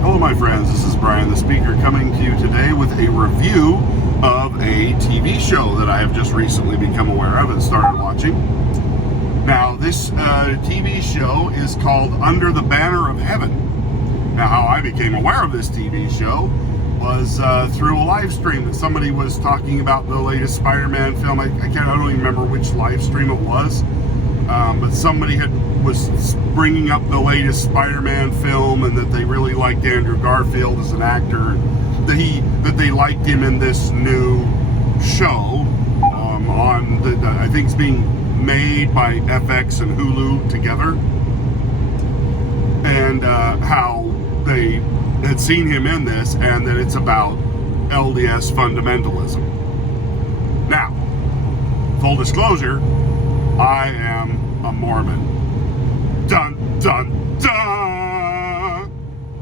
Hello my friends, this is Brian the Speaker coming to you today with a review of a TV show that I have just recently become aware of and started watching. Now this TV show is called Under the Banner of Heaven. Now how I became aware of this TV show was through a live stream that somebody was talking about the latest Spider-Man film. I don't even remember which live stream it was, but somebody was bringing up the latest Spider-Man film and that they really liked Andrew Garfield as an actor, that they liked him in this new show on the I think it's being made by FX and Hulu together, and how they had seen him in this and that it's about LDS fundamentalism. Now, full disclosure, I am a Mormon. Dun, dun, dun!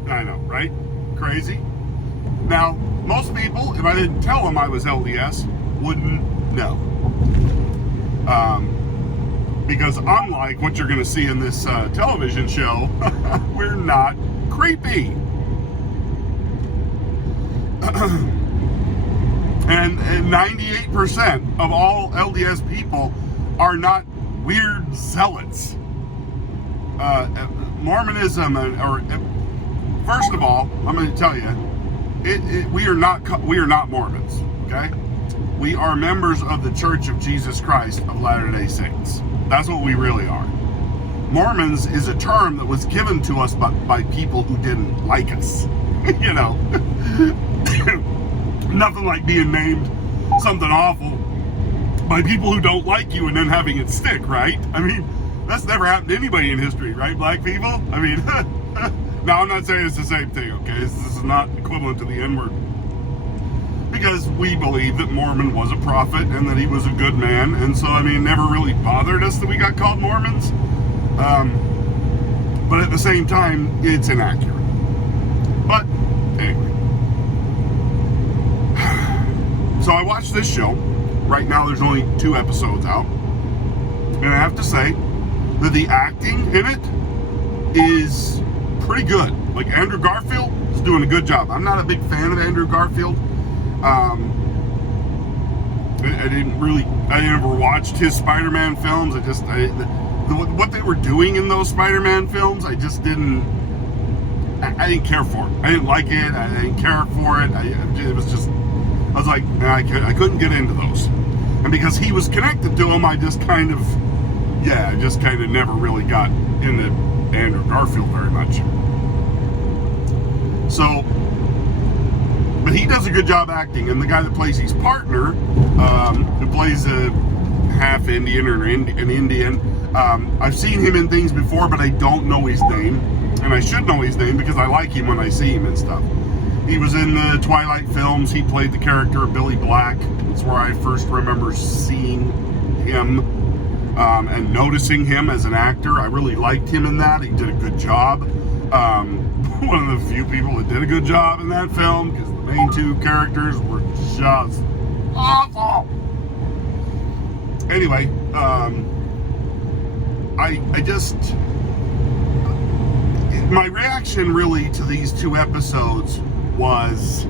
I know, right? Crazy? Now, most people, if I didn't tell them I was LDS, wouldn't know. Because unlike what you're going to see in this television show, we're not creepy. And 98% of all LDS people are not weird zealots. Mormonism, first of all, I'm going to tell you, we are not Mormons. Okay, we are members of the Church of Jesus Christ of Latter-day Saints. That's what we really are. Mormons is a term that was given to us by people who didn't like us. You know, nothing like being named something awful by people who don't like you and then having it stick, right? I mean, that's never happened to anybody in history, right? Black people? I mean, now I'm not saying it's the same thing, okay? This is not equivalent to the N-word. Because we believe that Mormon was a prophet and that he was a good man, and so, I mean, it never really bothered us that we got called Mormons. But at the same time, it's inaccurate. But, anyway. So I watched this show. Right now there's only 2 episodes out. And I have to say that the acting in it is pretty good. Like, Andrew Garfield is doing a good job. I'm not a big fan of Andrew Garfield. I never watched his Spider-Man films. What they were doing in those Spider-Man films, I just didn't care for it. I didn't like it. I didn't care for it. I was like, I couldn't get into those. And because he was connected to them, I just kind of never really got into Andrew Garfield very much. So, but he does a good job acting, and the guy that plays his partner, who plays a half Indian or an Indian, I've seen him in things before, but I don't know his name, and I should know his name because I like him when I see him and stuff. He was in the Twilight films. He played the character of Billy Black. That's where I first remember seeing him and noticing him as an actor. I really liked him in that. He did a good job. One of the few people that did a good job in that film, because the main 2 characters were just awful. Anyway, my reaction really to these 2 episodes was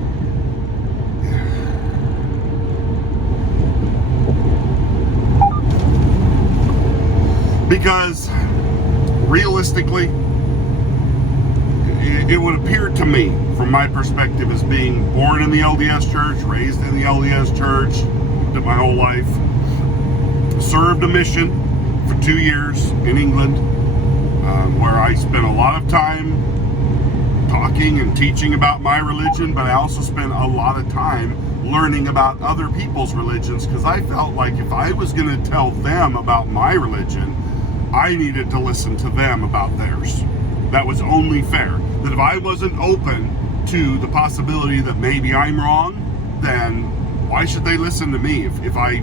because realistically it would appear to me, from my perspective, as being born in the LDS church, raised in the LDS church, lived my whole life, served a mission for 2 years in England, where I spent a lot of time talking and teaching about my religion, but I also spent a lot of time learning about other people's religions, because I felt like if I was going to tell them about my religion, I needed to listen to them about theirs. That was only fair. That if I wasn't open to the possibility that maybe I'm wrong, then why should they listen to me if I,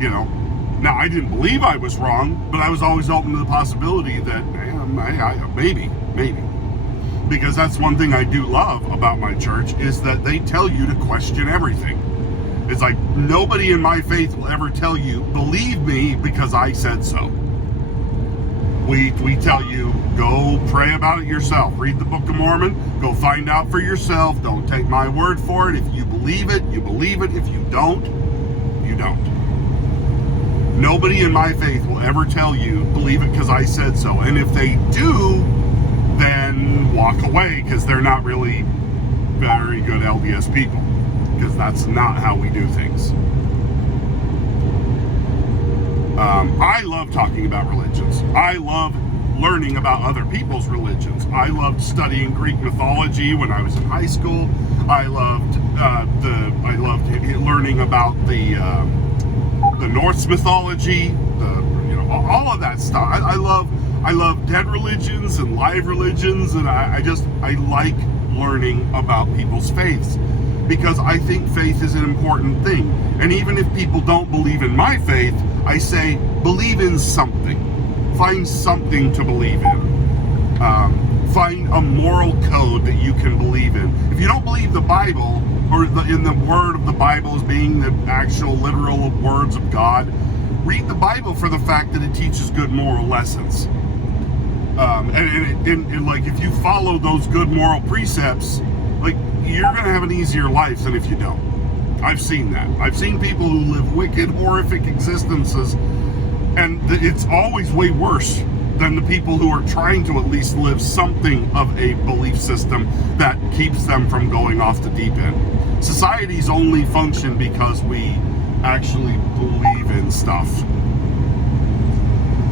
now I didn't believe I was wrong, but I was always open to the possibility that maybe. Because that's one thing I do love about my church, is that they tell you to question everything. It's like, nobody in my faith will ever tell you, believe me because I said so. We tell you, go pray about it yourself. Read the Book of Mormon. Go find out for yourself. Don't take my word for it. If you believe it, you believe it. If you don't, you don't. Nobody in my faith will ever tell you, believe it because I said so. And if they do, then walk away, because they're not really very good LDS people. Because that's not how we do things. I love talking about religions. I love learning about other people's religions. I loved studying Greek mythology when I was in high school. I loved learning about the Norse mythology, all of that stuff. I love dead religions and live religions, and I like learning about people's faiths, because I think faith is an important thing. And even if people don't believe in my faith, I say, believe in something. Find something to believe in. Find a moral code that you can believe in. If you don't believe the Bible, or in the word of the Bible as being the actual literal words of God, read the Bible for the fact that it teaches good moral lessons. And like, if you follow those good moral precepts, like, you're going to have an easier life than if you don't. I've seen that. I've seen people who live wicked, horrific existences, and it's always way worse than the people who are trying to at least live something of a belief system that keeps them from going off the deep end. Societies only function because we actually believe in stuff.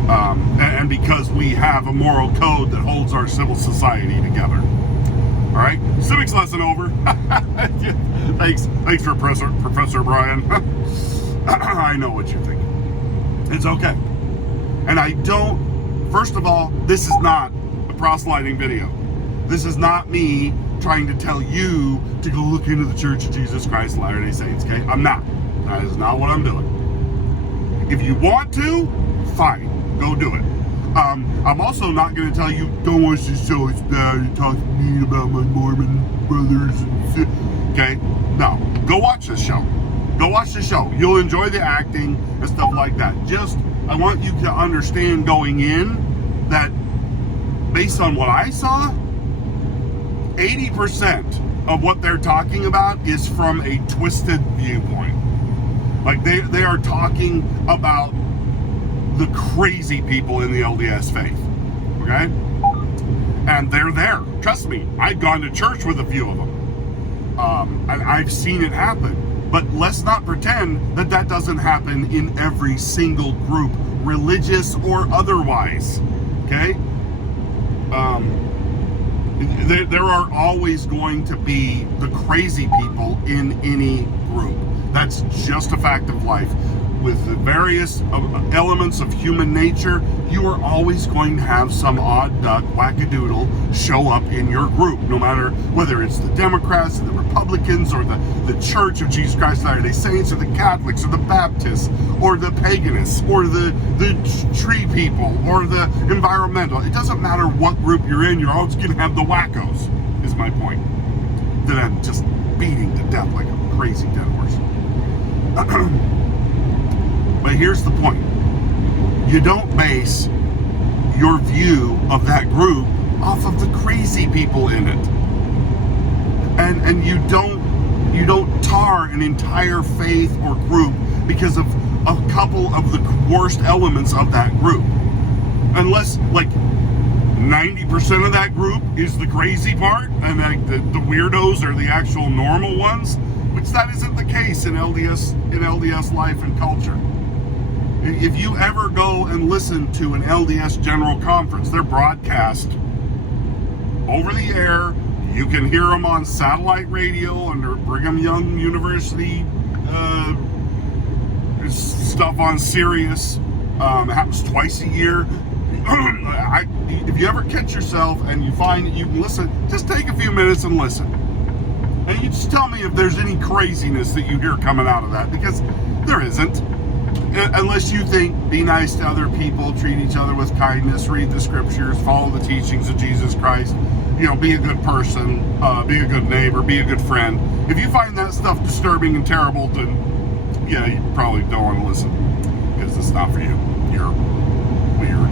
And because we have a moral code that holds our civil society together. All right, civics lesson over. Thanks for Professor Brian. I know what you're thinking. It's okay. And I don't, first of all, this is not a proselyting video. This is not me trying to tell you to go look into the Church of Jesus Christ of Latter-day Saints, okay? I'm not. That is not what I'm doing. If you want to, fine, go do it. I'm also not going to tell you, don't watch this show, it's bad, you talk mean about my Mormon brothers and okay? No, go watch this show. Go watch the show. You'll enjoy the acting and stuff like that. Just, I want you to understand going in that based on what I saw, 80% of what they're talking about is from a twisted viewpoint. Like, they are talking about the crazy people in the LDS faith, okay? And they're there. Trust me, I've gone to church with a few of them. And I've seen it happen. But let's not pretend that that doesn't happen in every single group, religious or otherwise, okay? There are always going to be the crazy people in any group. That's just a fact of life. With the various elements of human nature, you are always going to have some odd duck wackadoodle show up in your group, no matter whether it's the Democrats, or the Republicans, or the Church of Jesus Christ of Latter-day Saints, or the Catholics, or the Baptists, or the Paganists, or the tree people, or the environmental. It doesn't matter what group you're in, you're always going to have the wackos, is my point. That I'm just beating to death like a crazy dead horse. But here's the point. You don't base your view of that group off of the crazy people in it. And you don't tar an entire faith or group because of a couple of the worst elements of that group. Unless, like, 90% of that group is the crazy part, and like the weirdos are the actual normal ones, which that isn't the case in LDS life and culture. If you ever go and listen to an LDS General Conference, they're broadcast over the air. You can hear them on satellite radio under Brigham Young University stuff on Sirius. It happens twice a year. If you ever catch yourself and you find that you can listen, just take a few minutes and listen. And you just tell me if there's any craziness that you hear coming out of that, because there isn't. Unless you think, be nice to other people, treat each other with kindness, read the scriptures, follow the teachings of Jesus Christ, be a good person, be a good neighbor, be a good friend. If you find that stuff disturbing and terrible, then yeah, you probably don't want to listen, because it's not for you. You're weird.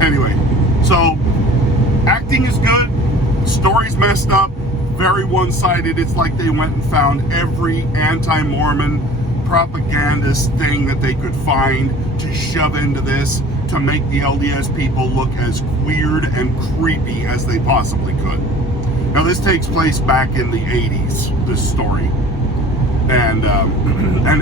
Anyway, so acting is good. Story's messed up. Very one-sided. It's like they went and found every anti-Mormon propagandist thing that they could find to shove into this to make the LDS people look as weird and creepy as they possibly could. Now, this takes place back in the 80s, this story. And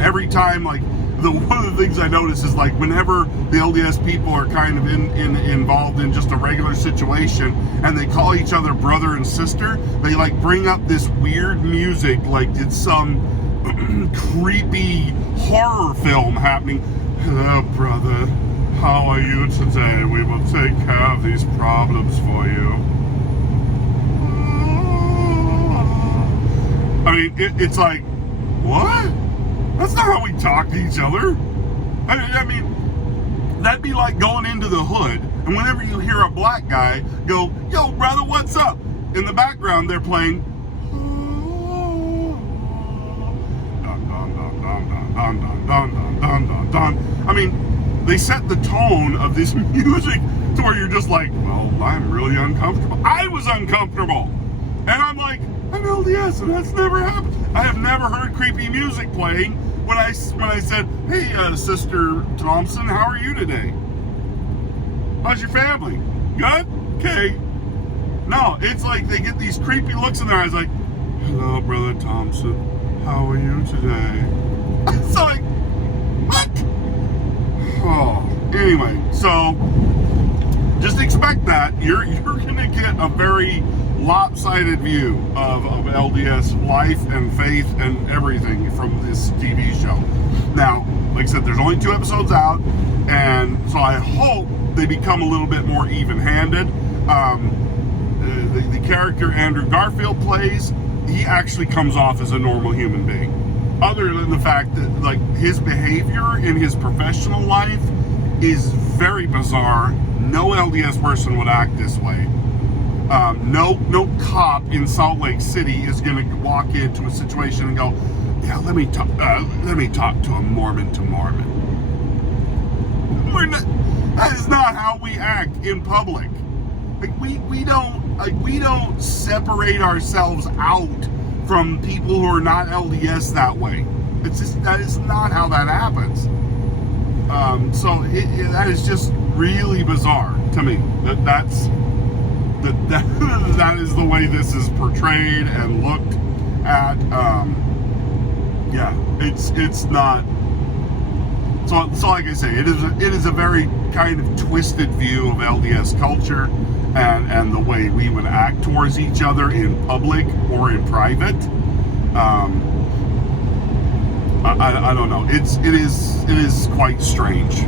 every time, like, one of the things I notice is, like, whenever the LDS people are kind of involved in just a regular situation and they call each other brother and sister, they, like, bring up this weird music like it's some creepy horror film happening. Hello, brother. How are you today? We will take care of these problems for you. I mean, it's like, what? That's not how we talk to each other. I mean, that'd be like going into the hood, and whenever you hear a black guy go, yo, brother, what's up? In the background, they're playing, dun, dun, dun, dun, dun, dun, dun, dun, dun, dun. I mean, they set the tone of this music to where you're just like, well, I'm really uncomfortable. I was uncomfortable. And I'm like, I'm LDS, and that's never happened. I have never heard creepy music playing when I said, hey, Sister Thompson, how are you today? How's your family? Good? Okay. No, it's like they get these creepy looks in their eyes like, hello, Brother Thompson, how are you today? It's like, what? Oh, anyway, so just expect that. You're going to get a very lopsided view of LDS life and faith and everything from this TV show. Now, like I said, there's only 2 episodes out, and so I hope they become a little bit more even-handed. The character Andrew Garfield plays, he actually comes off as a normal human being. Other than the fact that, like, his behavior in his professional life is very bizarre. No LDS person would act this way. No cop in Salt Lake City is going to walk into a situation and go, yeah, let me talk to a Mormon to Mormon. That is not how we act in public. Like, we don't separate ourselves out from people who are not LDS that way. That is not how that happens. So that is just really bizarre to me. That is the way this is portrayed and looked at. Yeah, it's not. So like I say, it is a very kind of twisted view of LDS culture and the way we would act towards each other in public or in private. I don't know. It is quite strange.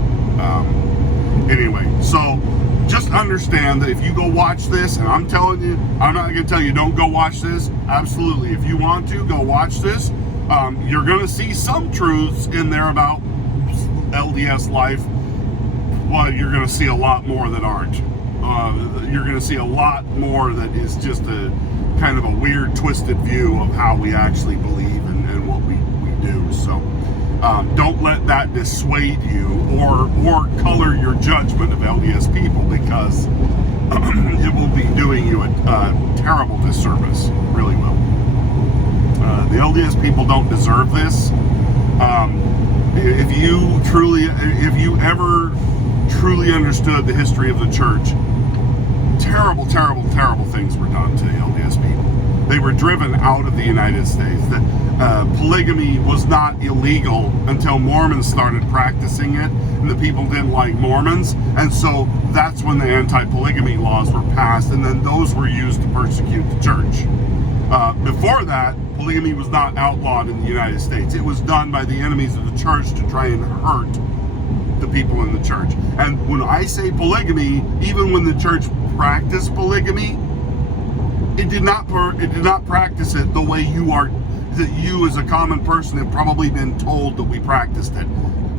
Anyway, so just understand that if you go watch this, and I'm telling you, I'm not going to tell you don't go watch this. Absolutely, if you want to, go watch this. You're going to see some truths in there about LDS life. Well, you're going to see a lot more that aren't. You're going to see a lot more that is just a kind of a weird, twisted view of how we actually believe and what we do. So don't let that dissuade you or color your judgment of LDS people, because it will be doing you a terrible disservice. Really will. The LDS people don't deserve this. If you ever truly understood the history of the church, terrible things were done to the LDS people. They were driven out of the United States. Polygamy was not illegal until Mormons started practicing it, and the people didn't like Mormons, and so that's when the anti-polygamy laws were passed, and then those were used to persecute the church. Before that, polygamy was not outlawed in the United States. It was done by the enemies of the church to try and hurt the people in the church. And when I say polygamy, even when the church practiced polygamy, it did not practice it the way that you as a common person have probably been told that we practiced it.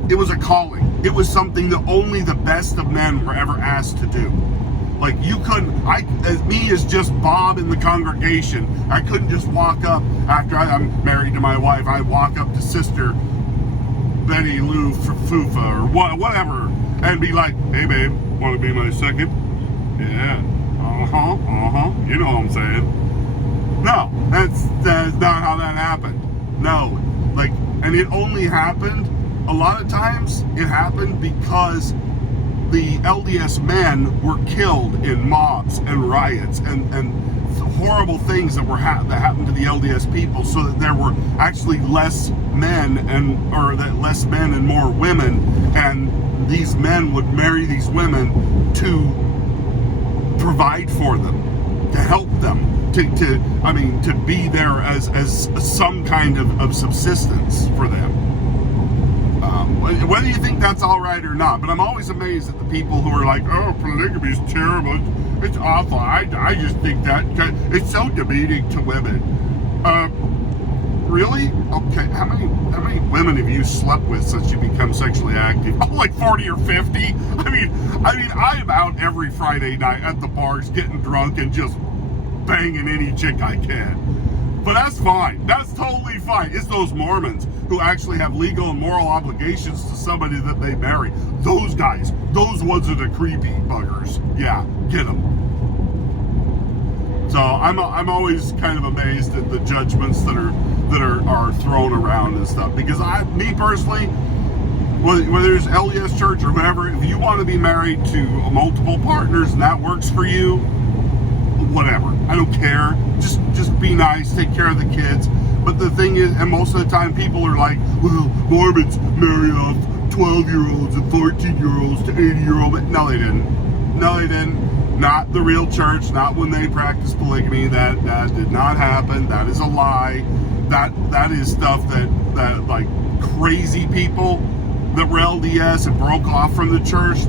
It was a calling. It was something that only the best of men were ever asked to do. Like, you couldn't, as just Bob in the congregation, I couldn't just walk up after I'm married to my wife. I walk up to Sister Betty Lou Fufa or whatever, and be like, hey babe, want to be my second? Yeah, you know what I'm saying. No, that's not how that happened. No, like, and it only happened, a lot of times, it happened because the LDS men were killed in mobs and riots and horrible things that happened to the LDS people, so that there were actually less men and more women, and these men would marry these women to provide for them, to help them, to be there as some kind of subsistence for them. Whether you think that's all right or not, but I'm always amazed at the people who are like, oh, polygamy is terrible, it's awful. I just think that it's so demeaning to women. Really? Okay, how many women have you slept with since you become sexually active? Oh, like 40 or 50? I mean, I am out every Friday night at the bars getting drunk and just banging any chick I can. But that's fine. That's totally fine. It's those Mormons who actually have legal and moral obligations to somebody that they marry. Those guys, those ones are the creepy buggers. Yeah, get them. So I'm always kind of amazed at the judgments that are thrown around and stuff. Because me personally, whether it's LDS Church or whatever, if you want to be married to multiple partners and that works for you, whatever. I don't care. Just be nice, take care of the kids. But the thing is, and most of the time people are like, well, Mormons marry off 12-year-olds and 14-year-olds to 80-year-olds. No, they didn't. No, they didn't. Not the real church, not when they practiced polygamy. That did not happen. That is a lie. That is stuff that like crazy people that were LDS and broke off from the church.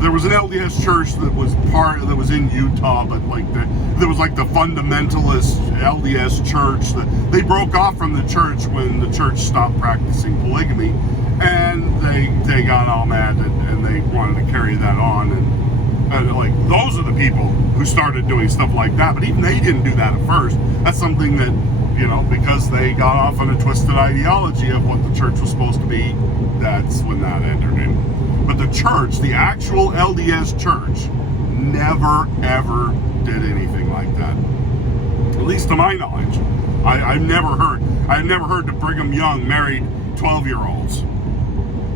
There was an LDS church that was in Utah, but there was like the fundamentalist LDS church that they broke off from the church when the church stopped practicing polygamy, and they got all mad and they wanted to carry that on, and like those are the people who started doing stuff like that. But even they didn't do that at first. That's something that, you know, because they got off on a twisted ideology of what the church was supposed to be, that's when that entered in. But the church, the actual LDS church, never ever did anything like that. At least to my knowledge. I've never heard that Brigham Young married 12-year-olds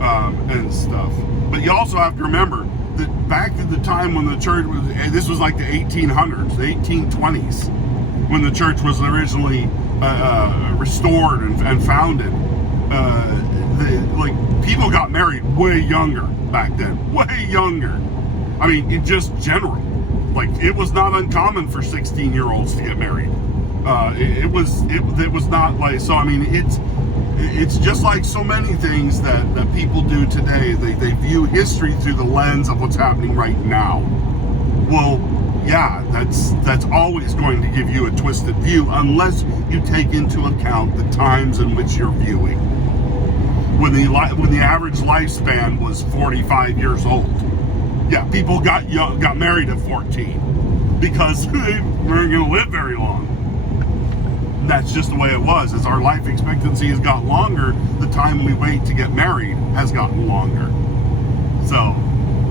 and stuff. But you also have to remember that back at the time when the church this was like the 1800s, the 1820s, when the church was originally restored and founded. People got married way younger back then, way younger. I mean, in just general, like it was not uncommon for 16-year-olds to get married. It was not like, so I mean, it's just like so many things that people do today. They view history through the lens of what's happening right now. Well, yeah, that's always going to give you a twisted view unless you take into account the times in which you're viewing. When the average lifespan was 45 years old, yeah, people got married at 14 because they weren't going to live very long. And that's just the way it was. As our life expectancy has got longer, the time we wait to get married has gotten longer. So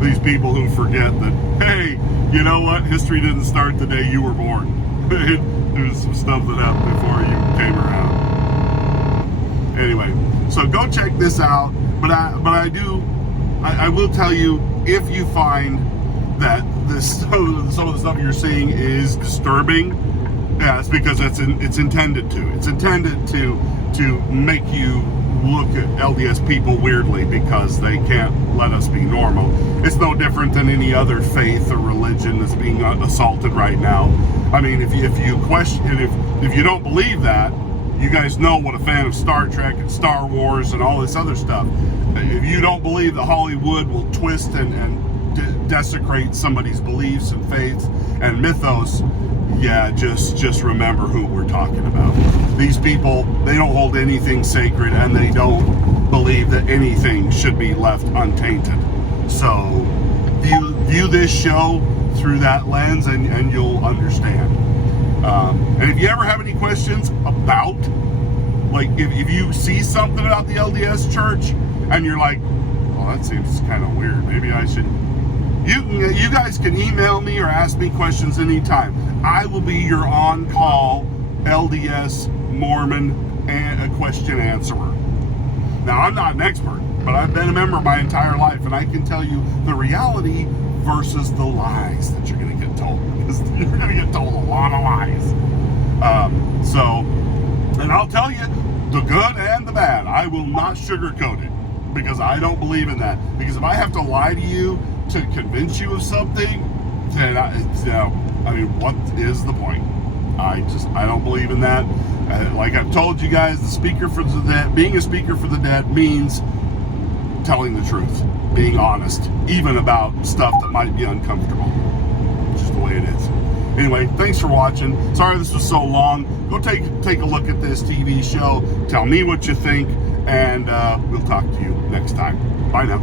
these people who forget that, hey, you know what? History didn't start the day you were born. There's some stuff that happened before you came around. Anyway, so go check this out. But I will tell you, if you find that some of the stuff you're seeing is disturbing, yeah, it's because it's intended to. It's intended to make you look at LDS people weirdly because they can't let us be normal. It's no different than any other faith or religion that's being assaulted right now. I mean, if you question, if you don't believe that, you guys know what a fan of Star Trek and Star Wars and all this other stuff. If you don't believe that Hollywood will twist and desecrate somebody's beliefs and faith and mythos, yeah, just remember who we're talking about. These people, they don't hold anything sacred, and they don't believe that anything should be left untainted. So view this show through that lens, and you'll understand. And if you ever have any questions about Like, if you see something about the LDS church and you're like, well, that seems kind of weird, maybe I should, you guys can email me or ask me questions anytime. I will be your on-call LDS Mormon and a question answerer. Now, I'm not an expert, but I've been a member my entire life, and I can tell you the reality versus the lies that you're going to get told. Because you're going to get told a lot of lies. And I'll tell you the good and the bad. I will not sugarcoat it, because I don't believe in that. Because if I have to lie to you to convince you of something, then what is the point? I don't believe in that. Like I've told you guys, being a speaker for the dead means telling the truth, being honest, even about stuff that might be uncomfortable. It's just the way it is. Anyway, thanks for watching. Sorry this was so long. Go take a look at this TV show. Tell me what you think, and we'll talk to you next time. Bye now.